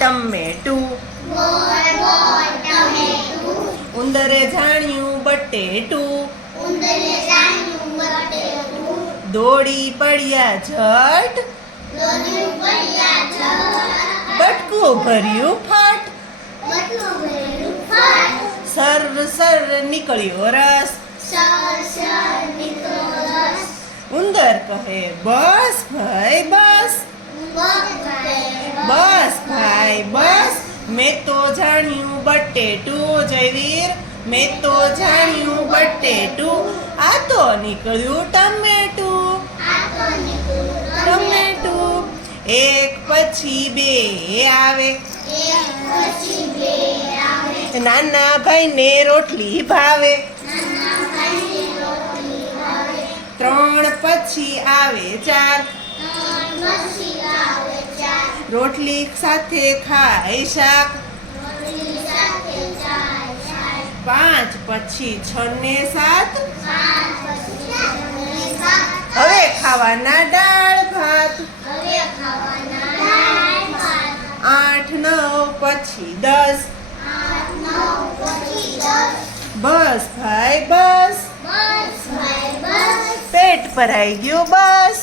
ટમેટું. ઉંદરે જાણ્યું બટેટું. દોડી પડ્યા ઝટ. બટકું ભર્યું ફાટ. સર સર નીકળ્યો રસ. ઉંદર કહે બસ ભાઈ બસ. બસ ભાઈ બસ. મેં તો જાણ્યું બટેટું. જયવીર, મેં તો જાણ્યું બટેટું. આ તો નીકળ્યું ટમેટું. ટમેટું. એક પછી બે આવે. નાના ભાઈને રોટલી ભાવે. ત્રણ પછી આવે ચાર. રોટલી સાથે ખાય શાક. પાંચ પછી 6 ને 7. હવે ખાવાના દાળ ભાત. 8 9 પછી 10. બસ ભાઈ બસ. પેટ ભરાઈ ગયું બસ.